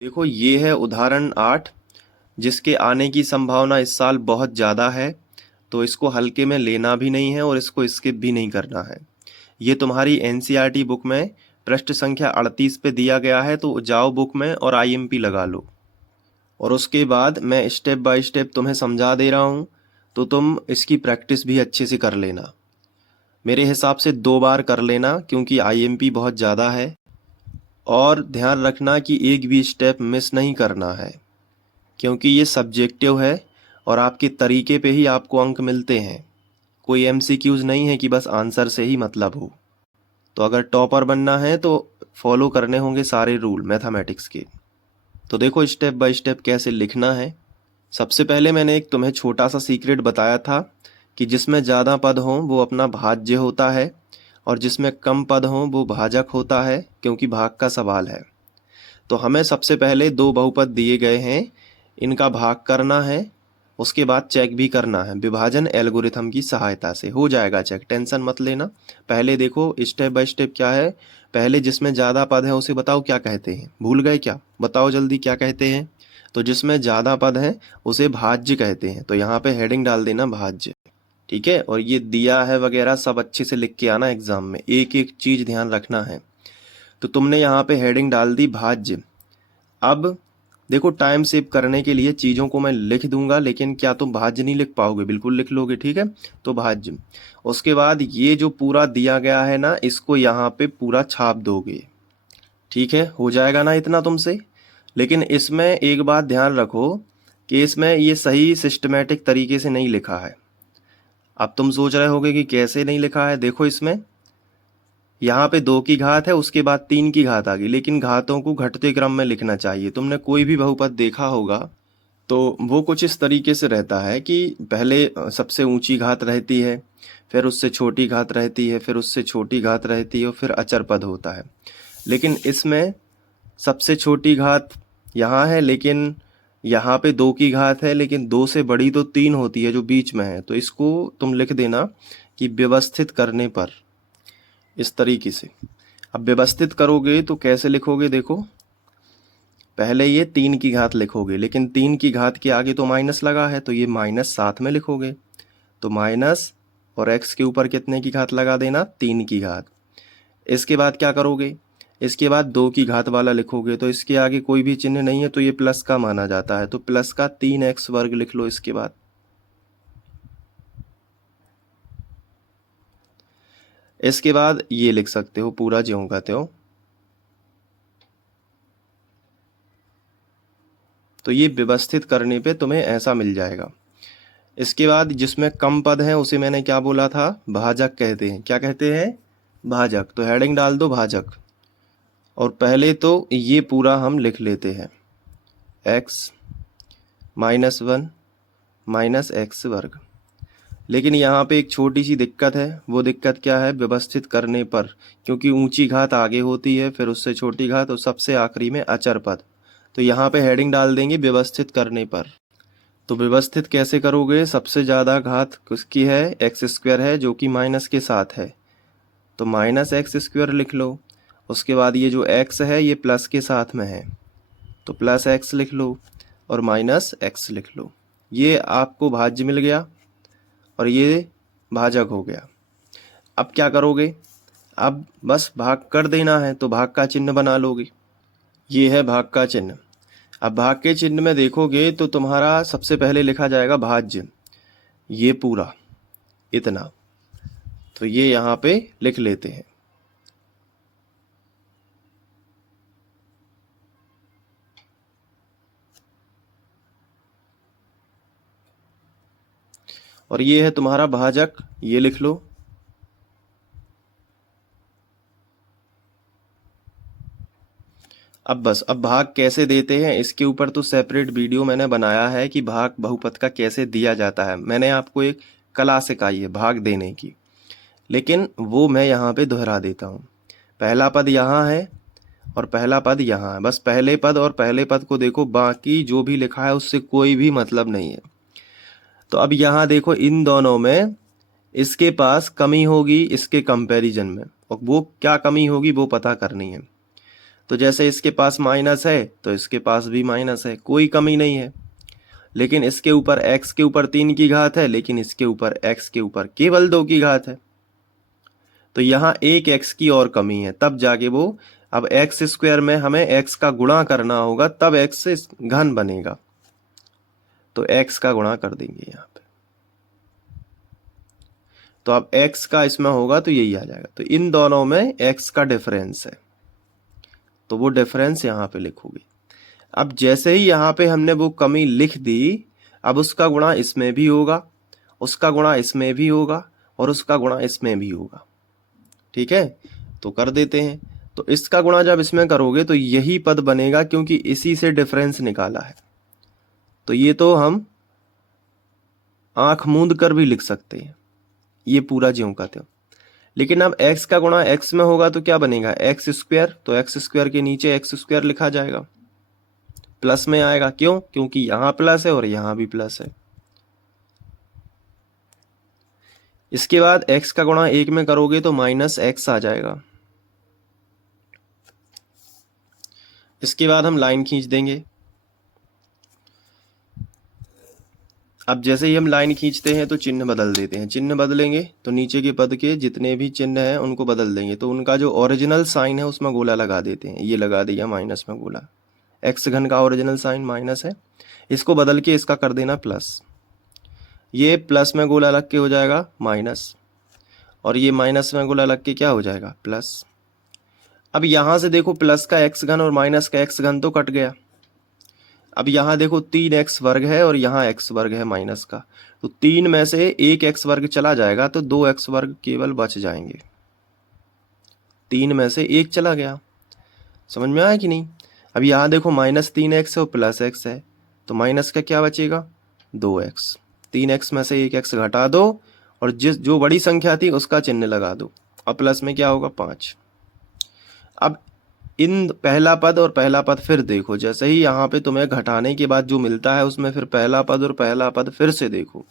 देखो ये है उदाहरण 8 जिसके आने की संभावना इस साल बहुत ज़्यादा है। तो इसको हल्के में लेना भी नहीं है और इसको स्किप भी नहीं करना है। ये तुम्हारी एनसीईआरटी बुक में पृष्ठ संख्या 38 पे दिया गया है, तो जाओ बुक में और आईएमपी लगा लो। और उसके बाद मैं स्टेप बाय स्टेप तुम्हें समझा दे रहा हूँ, तो तुम इसकी प्रैक्टिस भी अच्छे से कर लेना। मेरे हिसाब से 2 बार कर लेना क्योंकि आईएमपी बहुत ज़्यादा है। और ध्यान रखना कि एक भी स्टेप मिस नहीं करना है, क्योंकि ये सब्जेक्टिव है और आपके तरीके पे ही आपको अंक मिलते हैं। कोई एमसीक्यूज नहीं है कि बस आंसर से ही मतलब हो। तो अगर टॉपर बनना है तो फॉलो करने होंगे सारे रूल मैथमेटिक्स के। तो देखो स्टेप बाय स्टेप कैसे लिखना है। सबसे पहले मैंने एक तुम्हें छोटा सा सीक्रेट बताया था कि जिसमें ज़्यादा पद हों वो अपना भाज्य होता है और जिसमें कम पद हों वो भाजक होता है, क्योंकि भाग का सवाल है। तो हमें सबसे पहले 2 बहुपद दिए गए हैं, इनका भाग करना है। उसके बाद चेक भी करना है, विभाजन एल्गोरिथम की सहायता से हो जाएगा चेक, टेंशन मत लेना। पहले देखो स्टेप बाय स्टेप क्या है। पहले जिसमें ज़्यादा पद है उसे बताओ क्या कहते हैं, भूल गए क्या? बताओ जल्दी क्या कहते हैं। तो जिसमें ज़्यादा पद है उसे भाज्य कहते हैं, तो यहाँ पे हेडिंग डाल देना भाज्य। ठीक है, और ये दिया है वगैरह सब अच्छे से लिख के आना एग्जाम में, एक एक चीज़ ध्यान रखना है। तो तुमने यहाँ पे हेडिंग डाल दी भाज्य। अब देखो टाइम सेव करने के लिए चीज़ों को मैं लिख दूंगा, लेकिन क्या तुम भाज्य नहीं लिख पाओगे? बिल्कुल लिख लोगे, ठीक है। तो भाज्य, उसके बाद ये जो पूरा दिया गया है ना, इसको यहाँ पे पूरा छाप दोगे। ठीक है, हो जाएगा ना इतना तुमसे। लेकिन इसमें एक बात ध्यान रखो कि इसमें ये सही सिस्टमेटिक तरीके से नहीं लिखा है। अब तुम सोच रहे होगे कि कैसे नहीं लिखा है। देखो इसमें यहाँ पे 2 की घात है, उसके बाद 3 की घात आ गई, लेकिन घातों को घटते क्रम में लिखना चाहिए। तुमने कोई भी बहुपद देखा होगा तो वो कुछ इस तरीके से रहता है कि पहले सबसे ऊंची घात रहती है, फिर उससे छोटी घात रहती है, फिर उससे छोटी घात रहती है और फिर अचर पद होता है। लेकिन इसमें सबसे छोटी घात यहाँ है, लेकिन यहाँ पे 2 की घात है, लेकिन 2 से बड़ी तो 3 होती है जो बीच में है। तो इसको तुम लिख देना कि व्यवस्थित करने पर, इस तरीके से। अब व्यवस्थित करोगे तो कैसे लिखोगे? देखो पहले ये 3 की घात लिखोगे, लेकिन 3 की घात के आगे तो माइनस लगा है, तो ये माइनस साथ में लिखोगे। तो माइनस और x के ऊपर कितने की घात लगा देना? 3 की घात। इसके बाद क्या करोगे? इसके बाद 2 की घात वाला लिखोगे, तो इसके आगे कोई भी चिन्ह नहीं है तो ये प्लस का माना जाता है, तो प्लस का 3x वर्ग लिख लो। इसके बाद ये लिख सकते हो पूरा ज्यों का त्यों। तो ये व्यवस्थित करने पे तुम्हें ऐसा मिल जाएगा। इसके बाद जिसमें कम पद हैं उसे मैंने क्या बोला था? भाजक कहते हैं। क्या कहते हैं? भाजक। तो हेडिंग डाल दो भाजक। और पहले तो ये पूरा हम लिख लेते हैं, x-1 माइनस एक्स वर्ग। लेकिन यहाँ पे एक छोटी सी दिक्कत है। वो दिक्कत क्या है? व्यवस्थित करने पर, क्योंकि ऊंची घात आगे होती है, फिर उससे छोटी घात और सबसे आखिरी में अचर पद। तो यहाँ पे हेडिंग डाल देंगे व्यवस्थित करने पर। तो व्यवस्थित कैसे करोगे? सबसे ज़्यादा घात किसकी है? एक्स स्क्वायर है, जो कि माइनस के साथ है, तो माइनस एक्स स्क्वायर लिख लो। उसके बाद ये जो x है ये प्लस के साथ में है, तो प्लस x लिख लो और माइनस x लिख लो। ये आपको भाज्य मिल गया और ये भाजक हो गया। अब क्या करोगे? अब बस भाग कर देना है, तो भाग का चिन्ह बना लोगे। ये है भाग का चिन्ह। अब भाग के चिन्ह में देखोगे तो तुम्हारा सबसे पहले लिखा जाएगा भाज्य, ये पूरा इतना। तो ये यहाँ पे लिख लेते हैं। और ये है तुम्हारा भाजक, ये लिख लो। अब बस, अब भाग कैसे देते हैं इसके ऊपर तो सेपरेट वीडियो मैंने बनाया है कि भाग बहुपद का कैसे दिया जाता है। मैंने आपको एक कला सिखाई है भाग देने की, लेकिन वो मैं यहाँ पे दोहरा देता हूँ। पहला पद यहाँ है और पहला पद यहाँ है। बस पहले पद और पहले पद को देखो, बाकी जो भी लिखा है उससे कोई भी मतलब नहीं है। तो अब यहाँ देखो इन दोनों में इसके पास कमी होगी इसके कंपैरिजन में, और वो क्या कमी होगी वो पता करनी है। तो जैसे इसके पास माइनस है तो इसके पास भी माइनस है, कोई कमी नहीं है। लेकिन इसके ऊपर x के ऊपर 3 की घात है, लेकिन इसके ऊपर x के ऊपर केवल 2 की घात है। तो यहाँ एक x की और कमी है, तब जाके वो, अब x स्क्वायर में हमें x का गुणा करना होगा, तब x से घन बनेगा। तो x का गुणा कर देंगे यहाँ पे, तो अब x का इसमें होगा तो यही आ जाएगा। तो इन दोनों में x का डिफरेंस है, तो वो डिफरेंस यहाँ पे लिखोगे। अब जैसे ही यहाँ पे हमने वो कमी लिख दी, अब उसका गुणा इसमें भी होगा, उसका गुणा इसमें भी होगा, और उसका गुणा इसमें भी होगा। ठीक है, तो कर देते हैं। तो इसका गुणा जब इसमें करोगे तो यही पद बनेगा, क्योंकि इसी से डिफरेंस निकाला है। तो ये तो हम आंख मूंद कर भी लिख सकते हैं, ये पूरा ज्यों का त्यों। लेकिन अब x का गुणा x में होगा तो क्या बनेगा, एक्स स्क्वायर। तो एक्स स्क्वायर के नीचे एक्स स्क्वायर लिखा जाएगा, प्लस में आएगा। क्यों? क्योंकि यहां प्लस है और यहां भी प्लस है। इसके बाद x का गुणा 1 में करोगे तो माइनस x आ जाएगा। इसके बाद हम लाइन खींच देंगे। अब जैसे ही हम लाइन खींचते हैं तो चिन्ह बदल देते हैं। चिन्ह बदलेंगे तो नीचे के पद के जितने भी चिन्ह हैं उनको बदल देंगे। तो उनका जो ओरिजिनल साइन है उसमें गोला लगा देते हैं। ये लगा दिया माइनस में गोला, एक्स घन का ओरिजिनल साइन माइनस है, इसको बदल के इसका कर देना प्लस। ये प्लस में गोला लग के हो जाएगा माइनस, और ये माइनस में गोला लग के क्या हो जाएगा, प्लस। अब यहां से देखो, प्लस का एक्स घन और माइनस का एक्स घन तो कट गया। अब यहाँ देखो 3x वर्ग है और यहाँ x वर्ग है माइनस का, तो 3 में से एक x वर्ग चला जाएगा तो 2x वर्ग केवल बच जाएंगे। 3 में से एक चला गया, समझ में आया कि नहीं। अब यहाँ देखो -3x है और प्लस x है, तो माइनस का क्या बचेगा, 2x। 3x में से एक x घटा दो और जो बड़ी संख्या थी उसका चिन्ह लगा दो, और प्लस में क्या होगा, 5। अब इन पहला पद और पहला पद फिर देखो, जैसे ही यहाँ पे तुम्हें घटाने के बाद जो मिलता है उसमें फिर पहला पद और पहला पद फिर से देखो।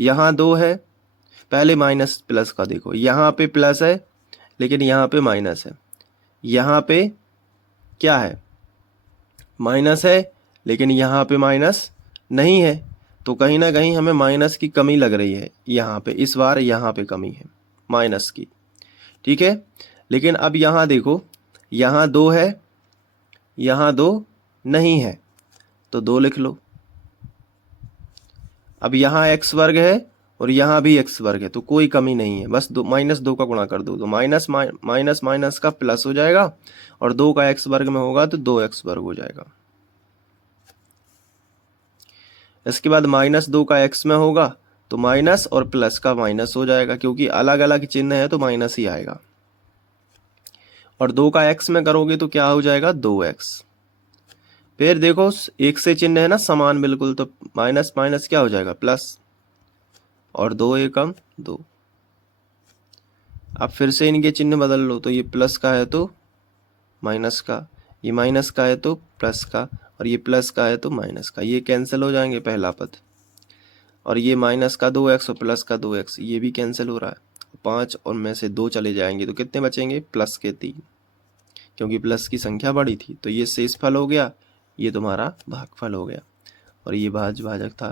यहाँ 2 है, पहले माइनस प्लस का देखो, यहाँ पे प्लस है लेकिन यहाँ पे माइनस है, यहाँ पे क्या है, माइनस है लेकिन यहाँ पे माइनस नहीं है। तो कहीं ना कहीं हमें माइनस की कमी लग रही है यहाँ पे, इस बार यहाँ पे कमी है माइनस की। ठीक है, लेकिन अब यहाँ देखो, यहाँ 2 है, यहाँ 2 नहीं है, तो 2 लिख लो। अब यहाँ x वर्ग है और यहाँ भी x वर्ग है, तो कोई कमी नहीं है, बस -2 का गुणा कर दो, तो माइनस माइनस का प्लस हो जाएगा, और 2 का x वर्ग में होगा तो 2x वर्ग हो जाएगा। इसके बाद -2 का x में होगा तो माइनस और प्लस का माइनस हो जाएगा, क्योंकि अलग अलग चिन्ह है तो माइनस ही आएगा। और 2 का x में करोगे तो क्या हो जाएगा, 2x। फिर देखो एक से चिन्ह है ना समान बिल्कुल, तो माइनस माइनस क्या हो जाएगा, प्लस, और 2 एकम 2। अब फिर से इनके चिन्ह बदल लो, तो ये प्लस का है तो माइनस का, ये माइनस का है तो प्लस का, और ये प्लस का है तो माइनस का, ये कैंसिल हो जाएंगे पहला पद। और ये माइनस का 2x और प्लस का 2x, ये भी कैंसिल हो रहा है। 5 और में से 2 चले जाएंगे तो कितने बचेंगे, प्लस के 3, क्योंकि प्लस की संख्या बड़ी थी। तो ये शेषफल हो गया, ये तुम्हारा भागफल हो गया, और ये भाजक था।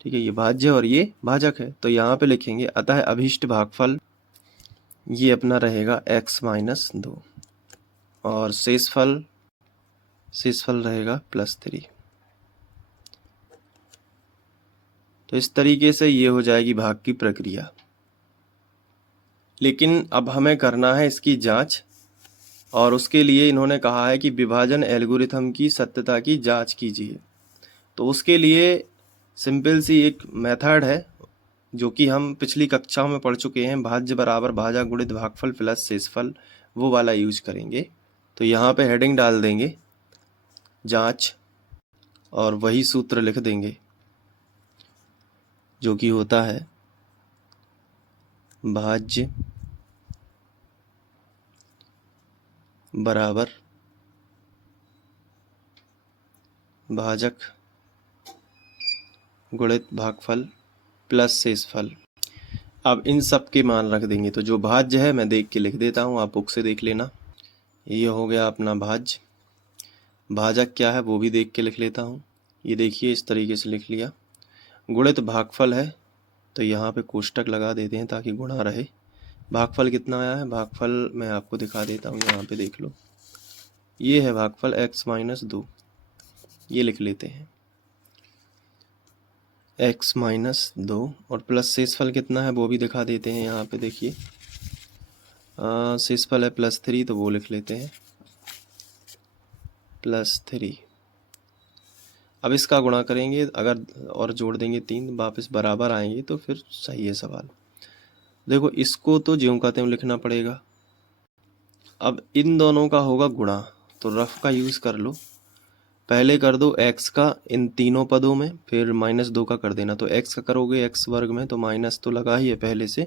ठीक है, ये भाज्य और ये भाजक है, तो यहाँ पे लिखेंगे अतः अभीष्ट भागफल ये अपना रहेगा x - 2, और शेषफल रहेगा +3। तो इस तरीके से ये हो जाएगी भाग की प्रक्रिया। लेकिन अब हमें करना है इसकी जांच, और उसके लिए इन्होंने कहा है कि विभाजन एल्गोरिथम की सत्यता की जांच कीजिए। तो उसके लिए सिंपल सी एक मेथड है जो कि हम पिछली कक्षाओं में पढ़ चुके हैं, भाज्य बराबर भाजक गुणित भागफल प्लस शेषफल, वो वाला यूज करेंगे। तो यहाँ पे हेडिंग डाल देंगे जांच, और वही सूत्र लिख देंगे जो कि होता है भाज्य बराबर भाजक गुणित भागफल प्लस शेषफल। अब इन सब के मान रख देंगे। तो जो भाज्य है मैं देख के लिख देता हूँ, आप बुक से देख लेना। ये हो गया अपना भाज्य। भाजक क्या है वो भी देख के लिख लेता हूँ। ये देखिए इस तरीके से लिख लिया। गुणित भागफल है तो यहाँ पे कोष्टक लगा देते हैं ताकि गुणा रहे। भागफल कितना आया है, भागफल मैं आपको दिखा देता हूँ, यहाँ पे देख लो। ये है भागफल x-2, ये लिख लेते हैं x-2 और प्लस शेषफल कितना है वो भी दिखा देते हैं। यहाँ पे देखिए शेषफल है +3 तो वो लिख लेते हैं +3। अब इसका गुणा करेंगे अगर और जोड़ देंगे 3, वापस बराबर आएंगे तो फिर सही है सवाल। देखो इसको तो ज्यों का त्यों लिखना पड़ेगा। अब इन दोनों का होगा गुणा, तो रफ का यूज़ कर लो। पहले कर दो x का इन तीनों पदों में, फिर -2 का कर देना। तो x का करोगे x वर्ग में तो माइनस तो लगा ही है पहले से,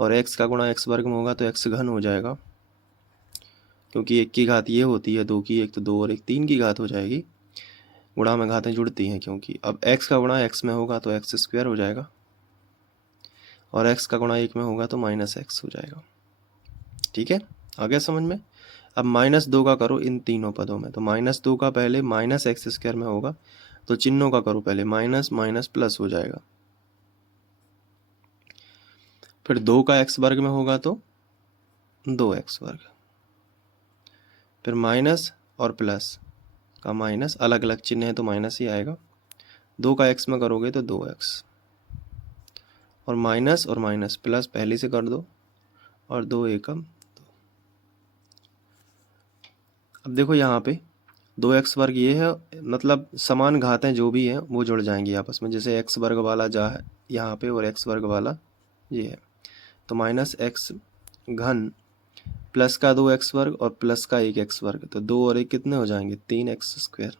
और x का गुणा x वर्ग में होगा तो x घन हो जाएगा, क्योंकि 1 की घात ये होती है 2 की, 1 तो 2 और 1 3 की घात हो जाएगी। गुणा में घातें जुड़ती हैं क्योंकि। अब x का गुणा x में होगा तो x² हो जाएगा, और x का गुणा 1 में होगा तो -x हो जाएगा। ठीक है, आ गया समझ में। अब -2 का करो इन तीनों पदों में, तो -2 का पहले -x² में होगा तो चिन्हों का करो पहले, माइनस माइनस प्लस हो जाएगा। फिर 2 का x वर्ग में होगा तो 2x वर्ग, फिर माइनस और प्लस का माइनस, अलग अलग चिन्ह है तो माइनस ही आएगा। 2 का x में करोगे तो 2x, और माइनस प्लस पहले से कर दो, और 2 एकम 2। अब देखो यहाँ पे 2x वर्ग ये है, मतलब समान घातें जो भी हैं वो जुड़ जाएंगी आपस में। जैसे x वर्ग वाला जा है यहाँ पे और x वर्ग वाला ये है, तो -x घन प्लस का 2x वर्ग और प्लस का 1x वर्ग, तो 2 और 1 कितने हो जाएंगे 3x²।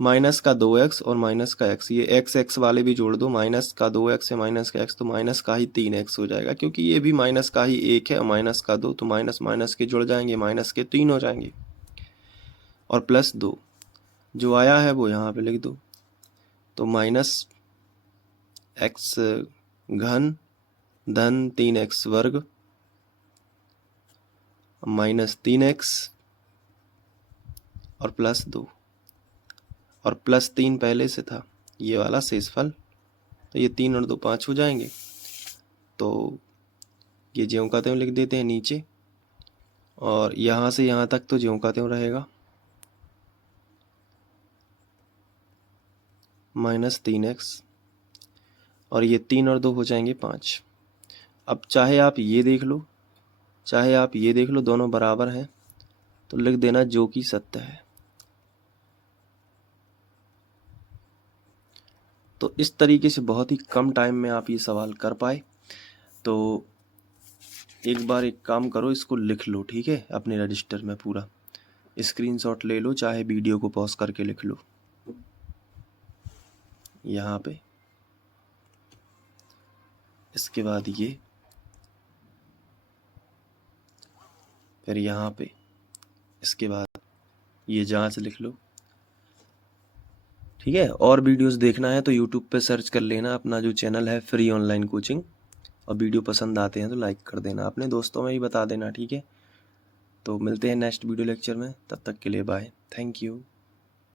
माइनस का 2x और माइनस का x, ये x वाले भी जोड़ दो। माइनस का 2x है माइनस का x, तो माइनस का ही 3x हो जाएगा, क्योंकि ये भी माइनस का ही 1 है और माइनस का 2, तो माइनस माइनस के जुड़ जाएंगे, माइनस के 3 हो जाएंगे। और +2 जो आया है वो यहाँ पे लिख दो, तो -x घन धन 3x वर्ग -3x और +2, और +3 पहले से था ये वाला शेषफल, तो ये 3 और 2 5 हो जाएंगे। तो ये ज्यों का त्यों लिख देते हैं नीचे, और यहाँ से यहाँ तक तो ज्यों का त्यों रहेगा, -3x, और ये 3 और 2 हो जाएंगे 5। अब चाहे आप ये देख लो चाहे आप ये देख लो, दोनों बराबर हैं तो लिख देना जो कि सत्य है। तो इस तरीके से बहुत ही कम टाइम में आप ये सवाल कर पाए। तो एक बार एक काम करो, इसको लिख लो, ठीक है, अपने रजिस्टर में पूरा स्क्रीनशॉट ले लो, चाहे वीडियो को पॉज करके लिख लो यहाँ पे। इसके बाद ये, फिर यहाँ पे, इसके बाद ये जांच लिख लो, ठीक है। और वीडियोस देखना है तो यूट्यूब पे सर्च कर लेना, अपना जो चैनल है फ्री ऑनलाइन कोचिंग, और वीडियो पसंद आते हैं तो लाइक कर देना, अपने दोस्तों में भी बता देना, ठीक है। तो मिलते हैं नेक्स्ट वीडियो लेक्चर में, तब तक के लिए बाय, थैंक यू।